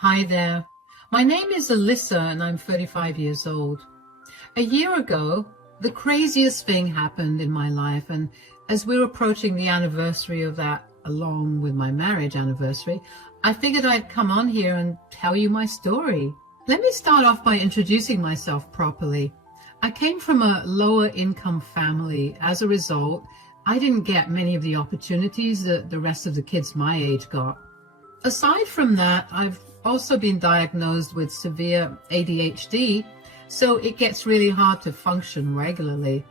Hi there. My name is Alyssa and I'm 35 years old. A year ago, the craziest thing happened in my life, and as we're approaching the anniversary of that, along with my marriage anniversary, I figured I'd come on here and tell you my story. Let me start off by introducing myself properly. I came from a lower income family. As a result, I didn't get many of the opportunities that the rest of the kids my age got. Aside from that, I've also been diagnosed with severe ADHD, so it gets really hard to function regularly.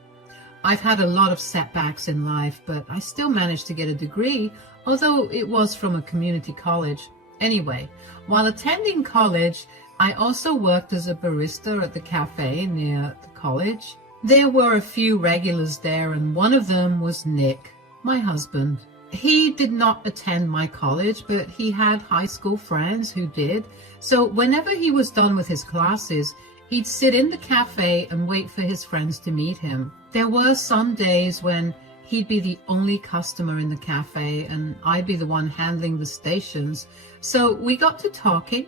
I've had a lot of setbacks in life, but I still managed to get a degree, although it was from a community college. Anyway, while attending college, I also worked as a barista at the cafe near the college. There were a few regulars there, and one of them was Nick, my husband. He did not attend my college, but he had high school friends who did. So whenever he was done with his classes, he'd sit in the cafe and wait for his friends to meet him. There were some days when he'd be the only customer in the cafe and I'd be the one handling the stations. So we got to talking.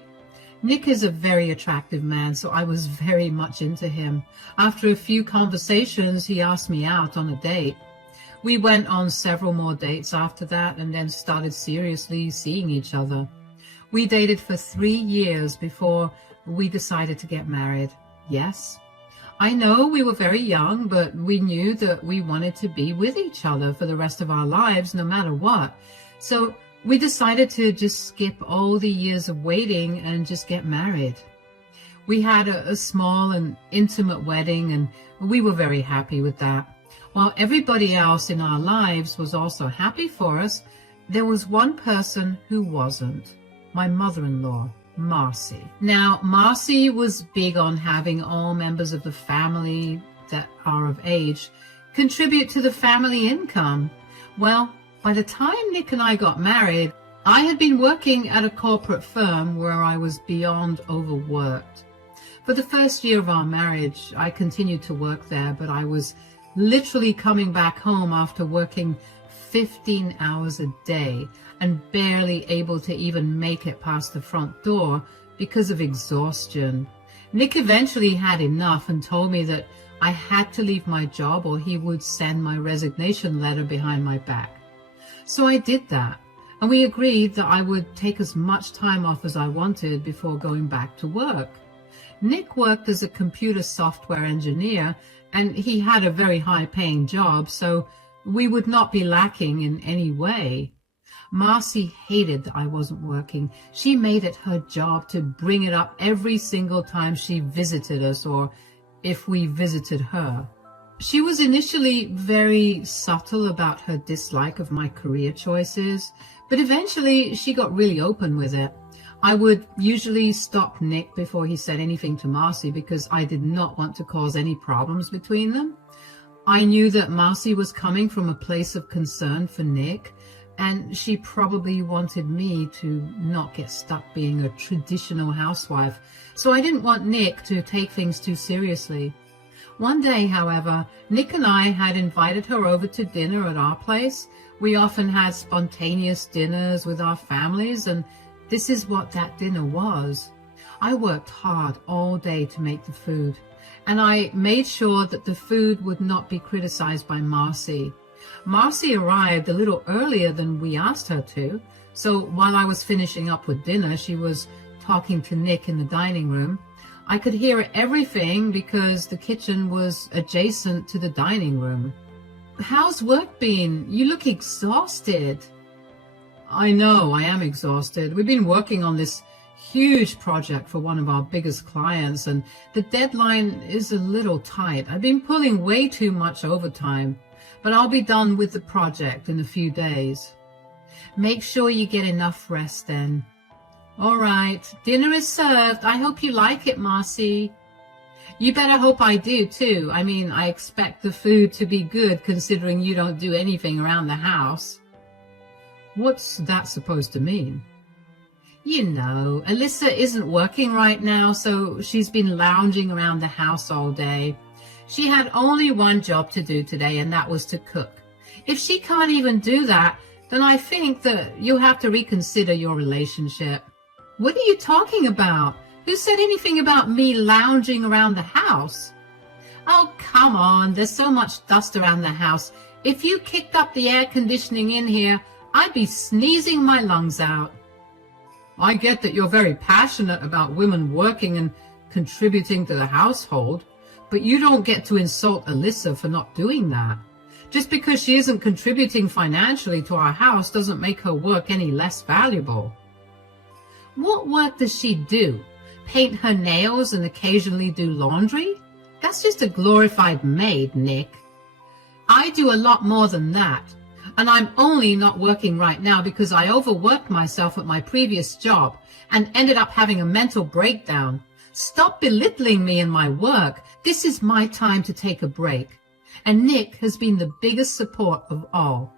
Nick is a very attractive man, so I was very much into him. After a few conversations, he asked me out on a date. We went on several more dates after that and then started seriously seeing each other. We dated for 3 years before we decided to get married. Yes, I know we were very young, but we knew that we wanted to be with each other for the rest of our lives, no matter what. So we decided to just skip all the years of waiting and just get married. We had a small and intimate wedding, and we were very happy with that. While everybody else in our lives was also happy for us, there was one person who wasn't. My mother-in-law, Marcy. Now, Marcy was big on having all members of the family that are of age contribute to the family income. Well, by the time Nick and I got married, I had been working at a corporate firm where I was beyond overworked. For the first year of our marriage, I continued to work there, but I was literally coming back home after working 15 hours a day and barely able to even make it past the front door because of exhaustion. Nick eventually had enough and told me that I had to leave my job or he would send my resignation letter behind my back. So I did that, and we agreed that I would take as much time off as I wanted before going back to work. Nick worked as a computer software engineer, and he had a very high-paying job, so we would not be lacking in any way. Marcy hated that I wasn't working. She made it her job to bring it up every single time she visited us or if we visited her. She was initially very subtle about her dislike of my career choices, but eventually she got really open with it. I would usually stop Nick before he said anything to Marcy because I did not want to cause any problems between them. I knew that Marcy was coming from a place of concern for Nick, and she probably wanted me to not get stuck being a traditional housewife, so I didn't want Nick to take things too seriously. One day, however, Nick and I had invited her over to dinner at our place. We often had spontaneous dinners with our families, and this is what that dinner was. I worked hard all day to make the food, and I made sure that the food would not be criticized by Marcy. Marcy arrived a little earlier than we asked her to, so while I was finishing up with dinner, she was talking to Nick in the dining room. I could hear everything because the kitchen was adjacent to the dining room. "How's work been? You look exhausted." I know, I am exhausted. We've been working on this huge project for one of our biggest clients, and the deadline is a little tight. I've been pulling way too much overtime, but I'll be done with the project in a few days. Make sure you get enough rest then. All right, dinner is served. I hope you like it, Marcy. You better hope I do too. I mean, I expect the food to be good considering you don't do anything around the house. What's that supposed to mean? You know, Alyssa isn't working right now, so she's been lounging around the house all day. She had only one job to do today, and that was to cook. If she can't even do that, then I think that you'll have to reconsider your relationship. What are you talking about? Who said anything about me lounging around the house? Oh, come on. There's so much dust around the house. If you kicked up the air conditioning in here, I'd be sneezing my lungs out. I get that you're very passionate about women working and contributing to the household, but you don't get to insult Alyssa for not doing that. Just because she isn't contributing financially to our house doesn't make her work any less valuable. What work does she do? Paint her nails and occasionally do laundry? That's just a glorified maid, Nick. I do a lot more than that. And I'm only not working right now because I overworked myself at my previous job and ended up having a mental breakdown. Stop belittling me and my work. This is my time to take a break. And Nick has been the biggest support of all.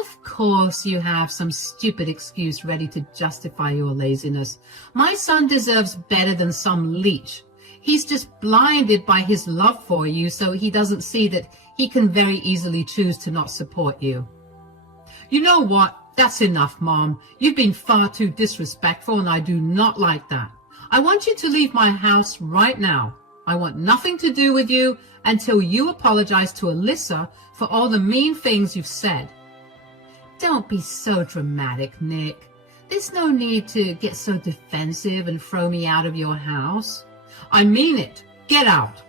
Of course you have some stupid excuse ready to justify your laziness. My son deserves better than some leech. He's just blinded by his love for you, so he doesn't see that he can very easily choose to not support you. You know what? That's enough, Mom. You've been far too disrespectful, and I do not like that. I want you to leave my house right now. I want nothing to do with you until you apologize to Alyssa for all the mean things you've said. Don't be so dramatic, Nick. There's no need to get so defensive and throw me out of your house. I mean it. Get out.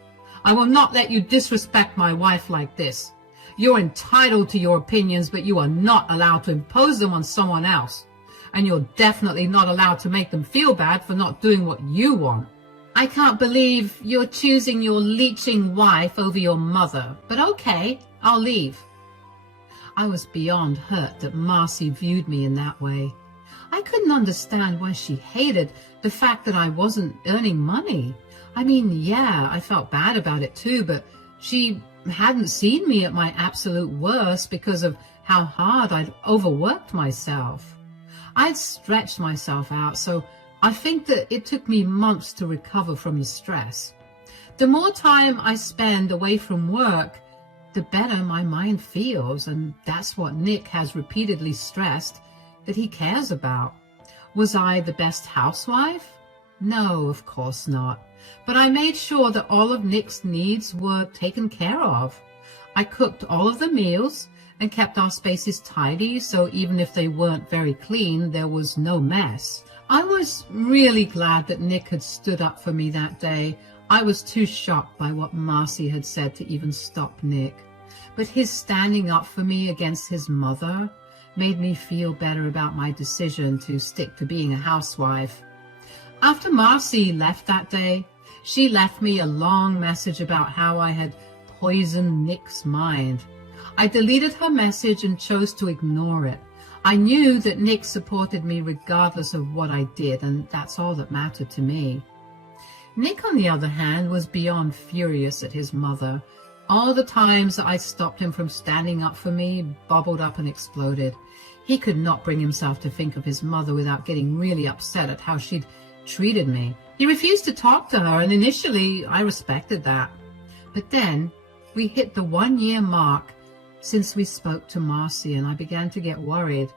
I will not let you disrespect my wife like this. You're entitled to your opinions, but you are not allowed to impose them on someone else. And you're definitely not allowed to make them feel bad for not doing what you want. I can't believe you're choosing your leeching wife over your mother, but okay, I'll leave. I was beyond hurt that Marcy viewed me in that way. I couldn't understand why she hated the fact that I wasn't earning money. I mean, yeah, I felt bad about it too, but she hadn't seen me at my absolute worst because of how hard I'd overworked myself. I'd stretched myself out, so I think that it took me months to recover from the stress. The more time I spend away from work, the better my mind feels, and that's what Nick has repeatedly stressed that he cares about. Was I the best housewife? No, of course not. But I made sure that all of Nick's needs were taken care of. I cooked all of the meals and kept our spaces tidy, so even if they weren't very clean, there was no mess. I was really glad that Nick had stood up for me that day. I was too shocked by what Marcy had said to even stop Nick. But his standing up for me against his mother made me feel better about my decision to stick to being a housewife. After Marcy left that day, she left me a long message about how I had poisoned Nick's mind. I deleted her message and chose to ignore it. I knew that Nick supported me regardless of what I did, and that's all that mattered to me. Nick, on the other hand, was beyond furious at his mother. All the times that I stopped him from standing up for me bubbled up and exploded. He could not bring himself to think of his mother without getting really upset at how she'd treated me. He refused to talk to her, and initially I respected that. But then we hit the 1-year mark since we spoke to Marcy, and I began to get worried.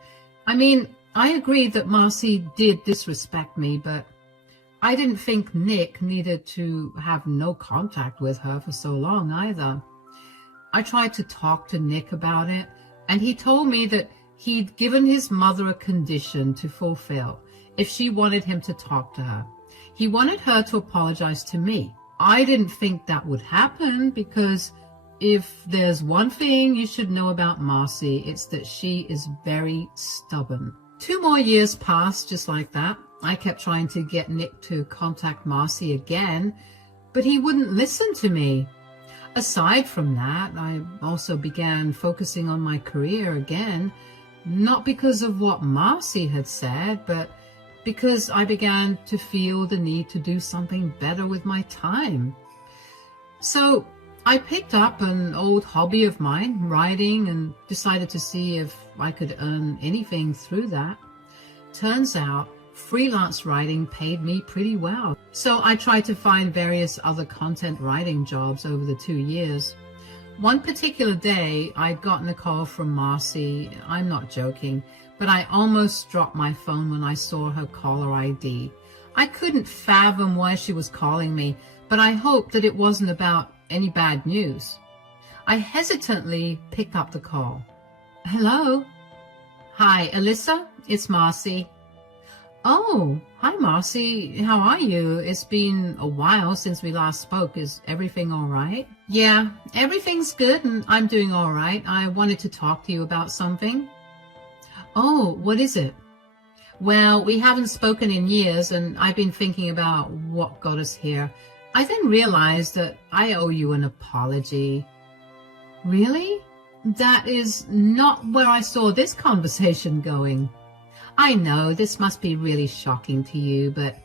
I mean, I agreed that Marcy did disrespect me, but I didn't think Nick needed to have no contact with her for so long either. I tried to talk to Nick about it, and he told me that he'd given his mother a condition to fulfill if she wanted him to talk to her. He wanted her to apologize to me. I didn't think that would happen because if there's one thing you should know about Marcy, it's that she is very stubborn. 2 more years passed just like that. I kept trying to get Nick to contact Marcy again, but he wouldn't listen to me. Aside from that, I also began focusing on my career again, not because of what Marcy had said, but because I began to feel the need to do something better with my time. So I picked up an old hobby of mine, writing, and decided to see if I could earn anything through that. Turns out freelance writing paid me pretty well. So I tried to find various other content writing jobs over the 2 years. One particular day, I'd gotten a call from Marcy. I'm not joking. but I almost dropped my phone when I saw her caller ID. I couldn't fathom why she was calling me, but I hoped that it wasn't about any bad news. I hesitantly picked up the call. Hello? Hi, Alyssa, it's Marcy. Oh, hi Marcy, how are you? It's been a while since we last spoke. Is everything all right? Yeah, everything's good and I'm doing all right. I wanted to talk to you about something. Oh, what is it? Well, we haven't spoken in years and I've been thinking about what got us here. I then realized that I owe you an apology. Really? That is not where I saw this conversation going. I know this must be really shocking to you, but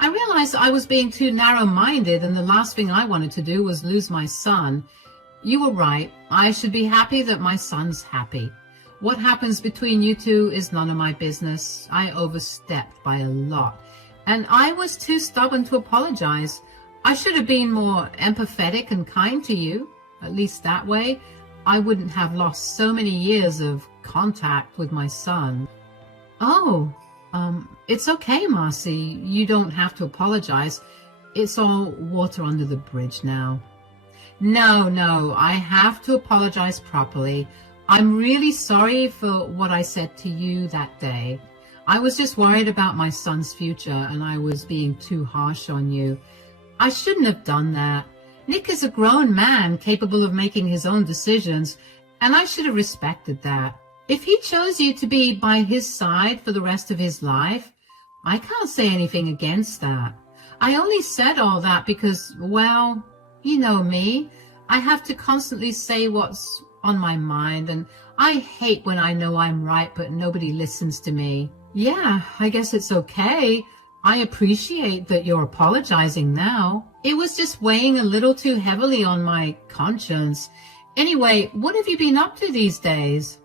I realized I was being too narrow-minded and the last thing I wanted to do was lose my son. You were right. I should be happy that my son's happy. What happens between you two is none of my business. I overstepped by a lot, and I was too stubborn to apologize. I should have been more empathetic and kind to you. At least that way, I wouldn't have lost so many years of contact with my son. Oh, it's okay, Marcy. You don't have to apologize. It's all water under the bridge now. No, I have to apologize properly. I'm really sorry for what I said to you that day. I was just worried about my son's future and I was being too harsh on you. I shouldn't have done that. Nick is a grown man capable of making his own decisions, and I should have respected that. If he chose you to be by his side for the rest of his life, I can't say anything against that. I only said all that because, well, you know me. I have to constantly say what's on my mind, and I hate when I know I'm right but nobody listens to me. Yeah, I guess it's okay. I appreciate that you're apologizing now. It was just weighing a little too heavily on my conscience. Anyway, what have you been up to these days?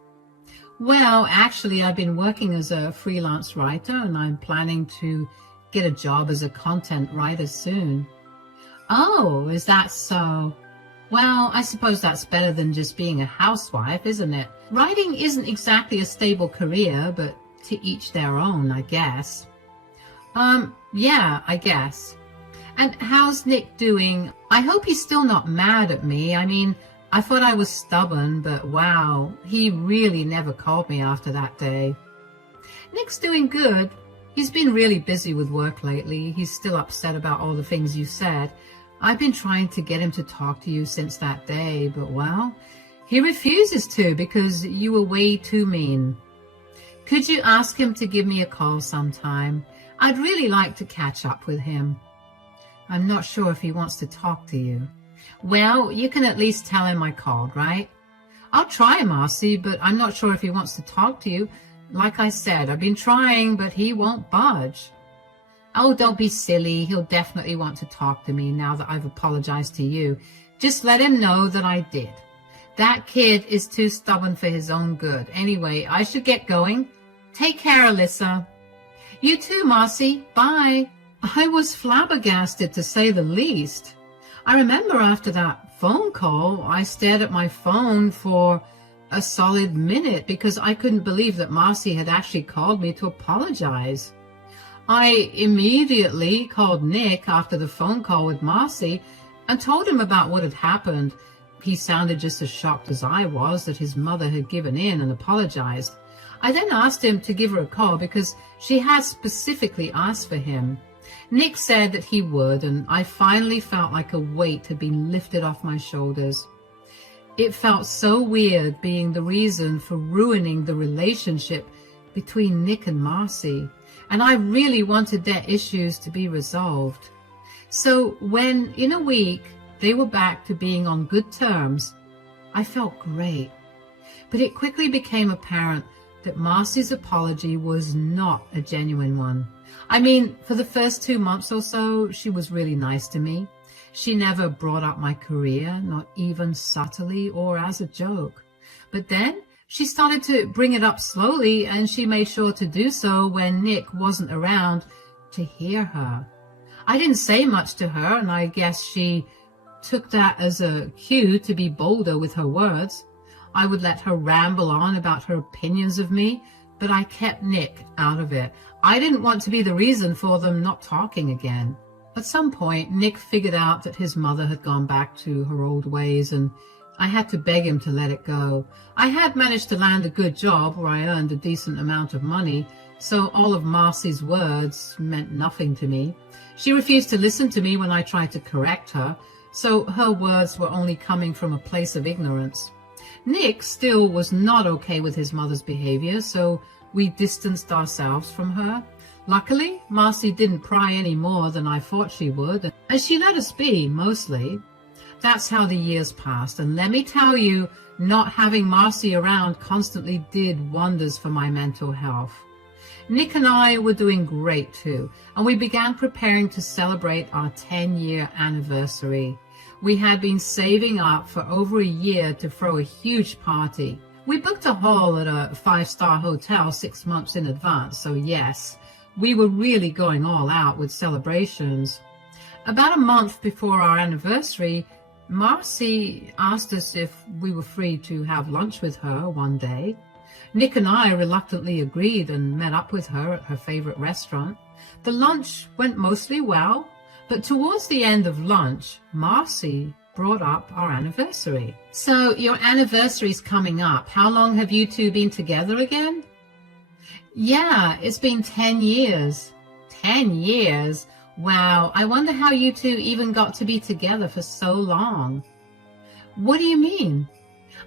Well, actually, I've been working as a freelance writer and I'm planning to get a job as a content writer soon. Oh, is that so? Well, I suppose that's better than just being a housewife, isn't it? Writing isn't exactly a stable career, but to each their own, I guess. Yeah, I guess. And how's Nick doing? I hope he's still not mad at me. I mean, I thought I was stubborn, but wow, he really never called me after that day. Nick's doing good. He's been really busy with work lately. He's still upset about all the things you said. I've been trying to get him to talk to you since that day, but well, he refuses to because you were way too mean. Could you ask him to give me a call sometime? I'd really like to catch up with him. I'm not sure if he wants to talk to you. Well, you can at least tell him I called, right? I'll try, Marcy, but I'm not sure if he wants to talk to you. Like I said, I've been trying, but he won't budge. Oh, don't be silly. He'll definitely want to talk to me now that I've apologized to you. Just let him know that I did. That kid is too stubborn for his own good. Anyway, I should get going. Take care, Alyssa. You too, Marcy. Bye. I was flabbergasted, to say the least. I remember after that phone call, I stared at my phone for a solid minute because I couldn't believe that Marcy had actually called me to apologize. I immediately called Nick after the phone call with Marcy and told him about what had happened. He sounded just as shocked as I was that his mother had given in and apologized. I then asked him to give her a call because she had specifically asked for him. Nick said that he would, and I finally felt like a weight had been lifted off my shoulders. It felt so weird being the reason for ruining the relationship between Nick and Marcy, and I really wanted their issues to be resolved. So when, in a week, they were back to being on good terms, I felt great. But it quickly became apparent that Marcy's apology was not a genuine one. I mean, for the first 2 months or so, she was really nice to me. She never brought up my career, not even subtly or as a joke. But then she started to bring it up slowly, and she made sure to do so when Nick wasn't around to hear her. I didn't say much to her, and I guess she took that as a cue to be bolder with her words. I would let her ramble on about her opinions of me, but I kept Nick out of it. I didn't want to be the reason for them not talking again. At some point, Nick figured out that his mother had gone back to her old ways, and I had to beg him to let it go. I had managed to land a good job where I earned a decent amount of money, so all of Marcy's words meant nothing to me. She refused to listen to me when I tried to correct her, so her words were only coming from a place of ignorance. Nick still was not okay with his mother's behavior, so we distanced ourselves from her. Luckily, Marcy didn't pry any more than I thought she would, and she let us be, mostly. That's how the years passed, and let me tell you, not having Marcy around constantly did wonders for my mental health. Nick and I were doing great too, and we began preparing to celebrate our 10-year anniversary. We had been saving up for over a year to throw a huge party. We booked a hall at a 5-star hotel 6 months in advance, so yes, we were really going all out with celebrations. About a month before our anniversary, Marcy asked us if we were free to have lunch with her one day. Nick and I reluctantly agreed and met up with her at her favorite restaurant. The lunch went mostly well, but towards the end of lunch, Marcy brought up our anniversary. So your anniversary's coming up. How long have you two been together again? Yeah, it's been 10 years. 10 years? Wow, I wonder how you two even got to be together for so long. What do you mean?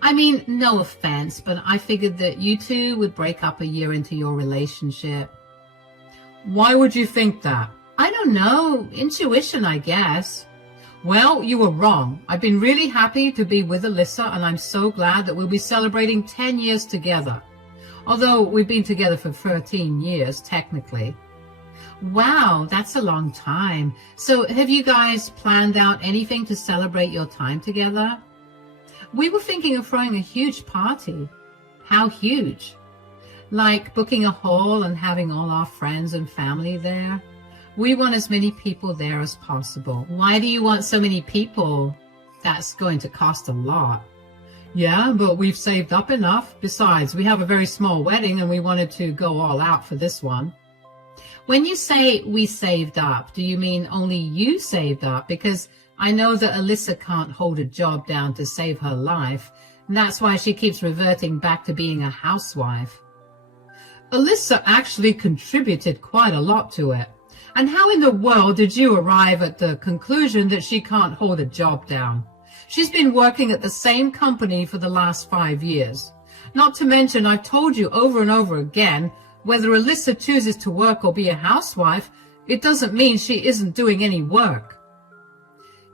I mean, no offense, but I figured that you two would break up a year into your relationship. Why would you think that? I don't know. Intuition, I guess. Well, you were wrong. I've been really happy to be with Alyssa, and I'm so glad that we'll be celebrating 10 years together. Although we've been together for 13 years, technically. Wow, that's a long time. So have you guys planned out anything to celebrate your time together? We were thinking of throwing a huge party. How huge? Like booking a hall and having all our friends and family there. We want as many people there as possible. Why do you want so many people? That's going to cost a lot. Yeah, but we've saved up enough. Besides, we have a very small wedding and we wanted to go all out for this one. When you say we saved up, do you mean only you saved up? Because I know that Alyssa can't hold a job down to save her life, and that's why she keeps reverting back to being a housewife. Alyssa actually contributed quite a lot to it. And how in the world did you arrive at the conclusion that she can't hold a job down? She's been working at the same company for the last 5 years. Not to mention, I've told you over and over again, whether Alyssa chooses to work or be a housewife, it doesn't mean she isn't doing any work.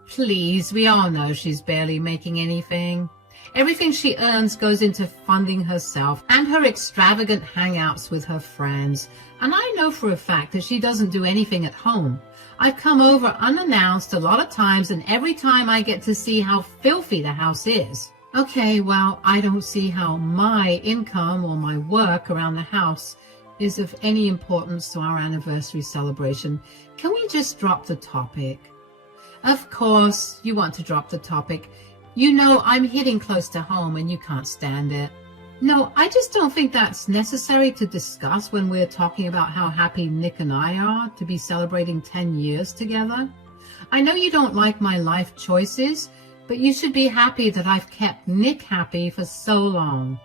Please, we all know she's barely making anything. Everything she earns goes into funding herself and her extravagant hangouts with her friends. And I know for a fact that she doesn't do anything at home. I've come over unannounced a lot of times, and every time I get to see how filthy the house is. Okay, well, I don't see how my income or my work around the house is of any importance to our anniversary celebration. Can we just drop the topic? Of course, you want to drop the topic. You know I'm hitting close to home and you can't stand it. No, I just don't think that's necessary to discuss when we're talking about how happy Nick and I are to be celebrating 10 years together. I know you don't like my life choices, but you should be happy that I've kept Nick happy for so long.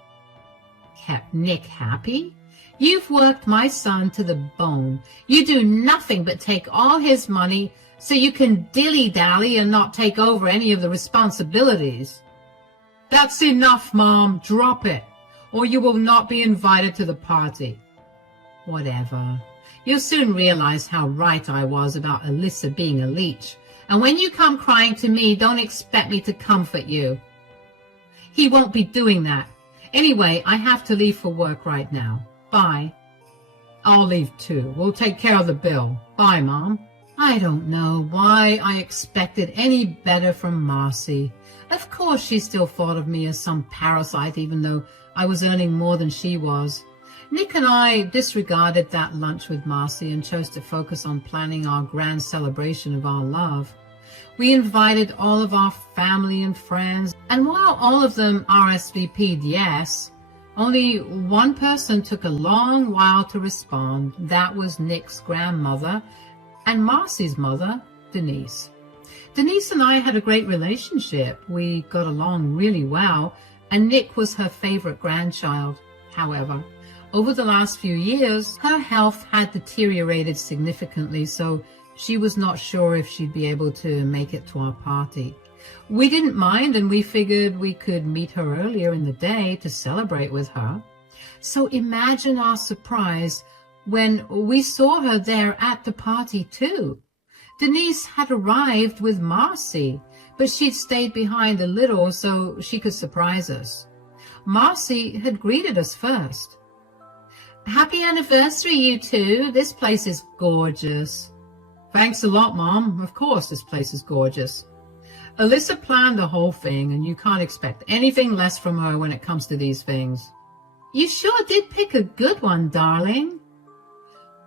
Kept Nick happy? You've worked my son to the bone. You do nothing but take all his money so you can dilly-dally and not take over any of the responsibilities. That's enough, Mom. Drop it, or you will not be invited to the party. Whatever. You'll soon realize how right I was about Alyssa being a leech. And when you come crying to me, don't expect me to comfort you. He won't be doing that. Anyway, I have to leave for work right now. Bye. I'll leave too. We'll take care of the bill. Bye, Mom. I don't know why I expected any better from Marcy. Of course she still thought of me as some parasite, even though I was earning more than she was. Nick and I disregarded that lunch with Marcy and chose to focus on planning our grand celebration of our love. We invited all of our family and friends, and while all of them RSVP'd yes, Only one person took a long while to respond. That was Nick's grandmother and Marcy's mother, Denise. Denise and I had a great relationship. We got along really well, and Nick was her favorite grandchild. However, over the last few years, her health had deteriorated significantly, so she was not sure if she'd be able to make it to our party. We didn't mind, and we figured we could meet her earlier in the day to celebrate with her. So imagine our surprise when we saw her there at the party too. Denise had arrived with Marcy, but she'd stayed behind a little so she could surprise us. Marcy had greeted us first. "Happy anniversary, you two. This place is gorgeous." "Thanks a lot, Mom. Of course this place is gorgeous." Alyssa planned the whole thing, and you can't expect anything less from her when it comes to these things. "You sure did pick a good one, darling."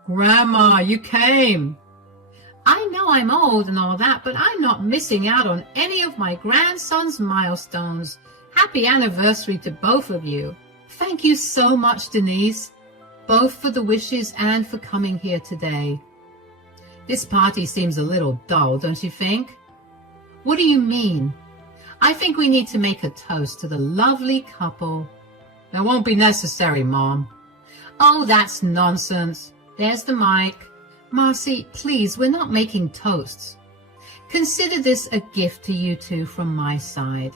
"Grandma, you came." "I know I'm old and all that, but I'm not missing out on any of my grandson's milestones. Happy anniversary to both of you." "Thank you so much, Denise, both for the wishes and for coming here today." "This party seems a little dull, don't you think?" "What do you mean?" "I think we need to make a toast to the lovely couple." "That won't be necessary, Mom." "Oh, that's nonsense. There's the mic." "Marcy, please, we're not making toasts. Consider this a gift to you two from my side."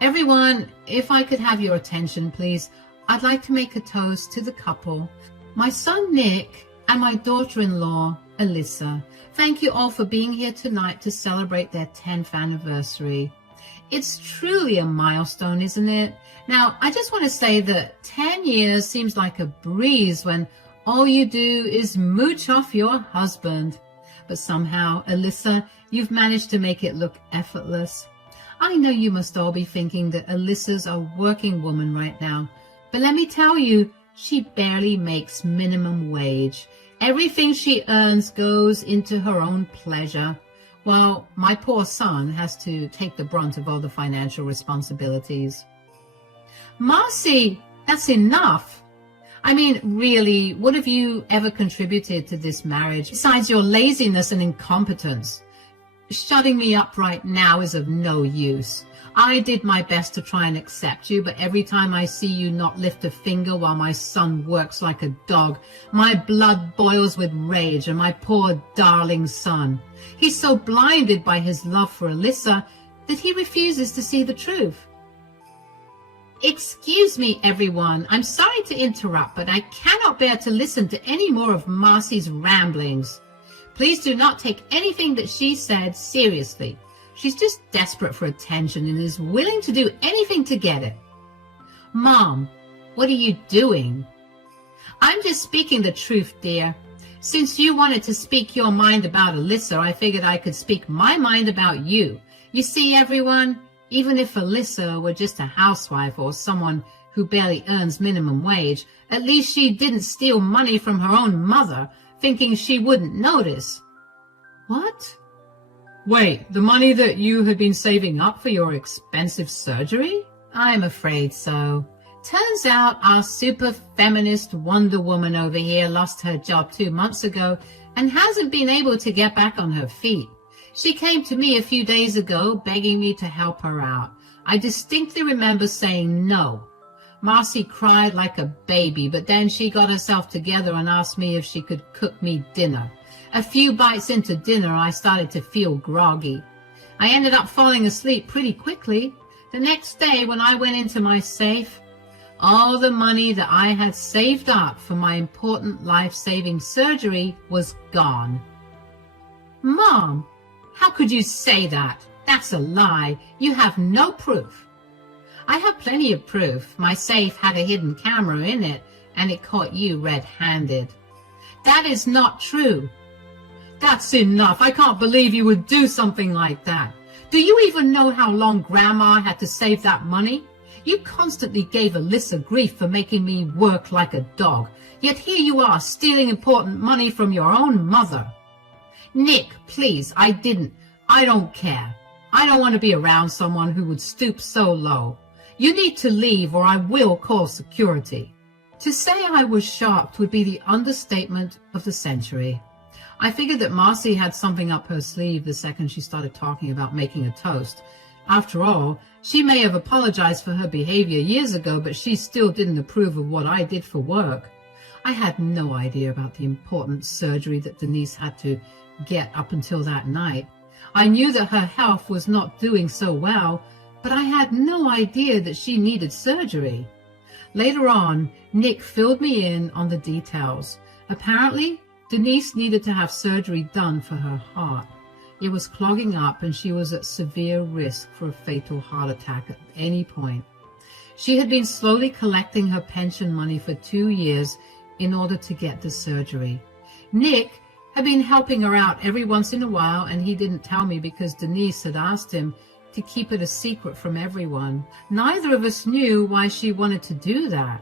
"Everyone, if I could have your attention, please, I'd like to make a toast to the couple, my son Nick and my daughter-in-law, Alyssa. Thank you all for being here tonight to celebrate their 10th anniversary. It's truly a milestone, isn't it? Now, I just want to say that 10 years seems like a breeze when all you do is mooch off your husband. But somehow, Alyssa, you've managed to make it look effortless. I know you must all be thinking that Alyssa's a working woman right now, but let me tell you, she barely makes minimum wage. Everything she earns goes into her own pleasure, while my poor son has to take the brunt of all the financial responsibilities." "Marcy, that's enough. I mean, really, what have you ever contributed to this marriage besides your laziness and incompetence? Shutting me up right now is of no use. I did my best to try and accept you, but every time I see you not lift a finger while my son works like a dog, my blood boils with rage, and my poor darling son. He's so blinded by his love for Alyssa that he refuses to see the truth." "Excuse me, everyone. I'm sorry to interrupt, but I cannot bear to listen to any more of Marcy's ramblings. Please do not take anything that she said seriously. She's just desperate for attention and is willing to do anything to get it." "Mom, what are you doing?" "I'm just speaking the truth, dear. Since you wanted to speak your mind about Alyssa, I figured I could speak my mind about you. You see, everyone, even if Alyssa were just a housewife or someone who barely earns minimum wage, at least she didn't steal money from her own mother, thinking she wouldn't notice." "What?" "Wait, the money that you had been saving up for your expensive surgery?" "I'm afraid so. Turns out our super feminist Wonder Woman over here lost her job 2 months ago and hasn't been able to get back on her feet. She came to me a few days ago begging me to help her out. I distinctly remember saying no. Marcy cried like a baby, but then she got herself together and asked me if she could cook me dinner. A few bites into dinner, I started to feel groggy. I ended up falling asleep pretty quickly. The next day, when I went into my safe, all the money that I had saved up for my important life-saving surgery was gone." "Mom, how could you say that? That's a lie. You have no proof." "I have plenty of proof. My safe had a hidden camera in it, and it caught you red-handed." "That is not true." "That's enough. I can't believe you would do something like that. Do you even know how long Grandma had to save that money? You constantly gave Alyssa grief for making me work like a dog, yet here you are stealing important money from your own mother." "Nick, please, I didn't. I don't care. I don't want to be around someone who would stoop so low. You need to leave or I will call security. To say I was shocked would be the understatement of the century. I figured that Marcy had something up her sleeve the second she started talking about making a toast. After all, she may have apologized for her behavior years ago, but she still didn't approve of what I did for work. I had no idea about the important surgery that Denise had to get up until that night. I knew that her health was not doing so well, but I had no idea that she needed surgery. Later on, Nick filled me in on the details. Apparently, Denise needed to have surgery done for her heart. It was clogging up and she was at severe risk for a fatal heart attack at any point. She had been slowly collecting her pension money for 2 years in order to get the surgery. Nick had been helping her out every once in a while, and he didn't tell me because Denise had asked him to keep it a secret from everyone. Neither of us knew why she wanted to do that,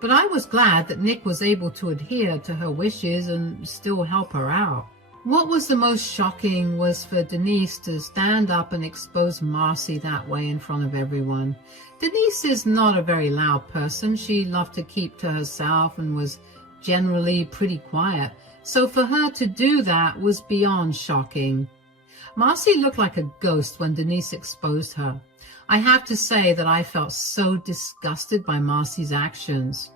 but I was glad that Nick was able to adhere to her wishes and still help her out. What was the most shocking was for Denise to stand up and expose Marcy that way in front of everyone. Denise is not a very loud person. She loved to keep to herself and was generally pretty quiet. So for her to do that was beyond shocking. Marcy looked like a ghost when Denise exposed her. I have to say that I felt so disgusted by Marcy's actions.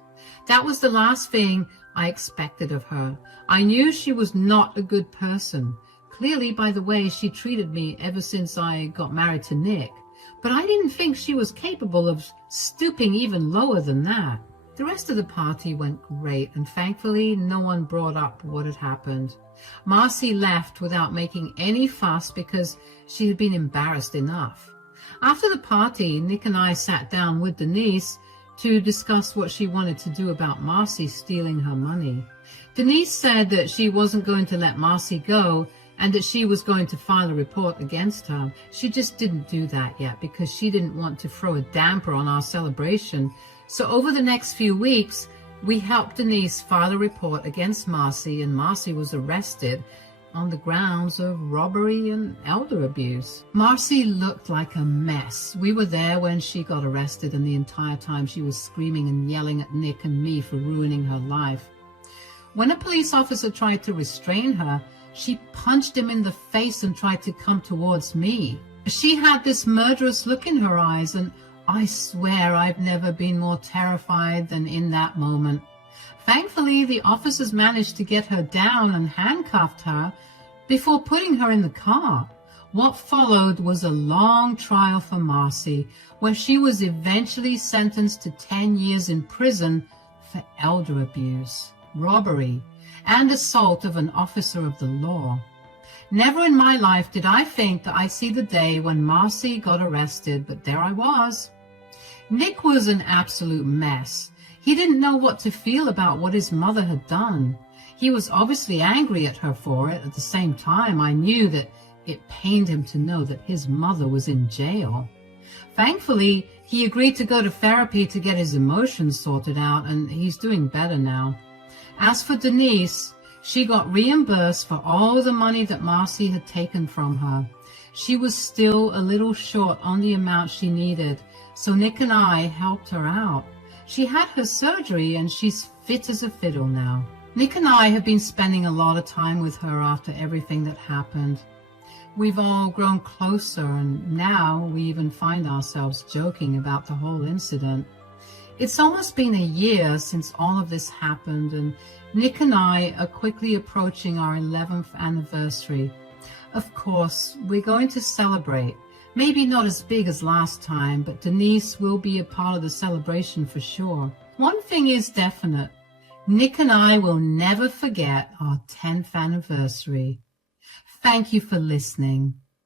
That was the last thing I expected of her. I knew she was not a good person, clearly by the way she treated me ever since I got married to Nick. But I didn't think she was capable of stooping even lower than that. The rest of the party went great, and thankfully no one brought up what had happened. Marcy left without making any fuss because she had been embarrassed enough. After the party, Nick and I sat down with Denise to discuss what she wanted to do about Marcy stealing her money. Denise said that she wasn't going to let Marcy go and that she was going to file a report against her. She just didn't do that yet because she didn't want to throw a damper on our celebration. So over the next few weeks, we helped Denise file a report against Marcy, and Marcy was arrested on the grounds of robbery and elder abuse. Marcy looked like a mess. We were there when she got arrested, and the entire time she was screaming and yelling at Nick and me for ruining her life. When a police officer tried to restrain her, she punched him in the face and tried to come towards me. She had this murderous look in her eyes, and I swear I've never been more terrified than in that moment. Thankfully, the officers managed to get her down and handcuffed her before putting her in the car. What followed was a long trial for Marcy, where she was eventually sentenced to 10 years in prison for elder abuse, robbery, and assault of an officer of the law. Never in my life did I think that I'd see the day when Marcy got arrested, but there I was. Nick was an absolute mess. He didn't know what to feel about what his mother had done. He was obviously angry at her for it. At the same time, I knew that it pained him to know that his mother was in jail. Thankfully, he agreed to go to therapy to get his emotions sorted out, and he's doing better now. As for Denise, she got reimbursed for all the money that Marcy had taken from her. She was still a little short on the amount she needed, so Nick and I helped her out. She had her surgery and she's fit as a fiddle now. Nick and I have been spending a lot of time with her after everything that happened. We've all grown closer, and now we even find ourselves joking about the whole incident. It's almost been a year since all of this happened, and Nick and I are quickly approaching our 11th anniversary. Of course, we're going to celebrate. Maybe not as big as last time, but Denise will be a part of the celebration for sure. One thing is definite. Nick and I will never forget our 10th anniversary. Thank you for listening.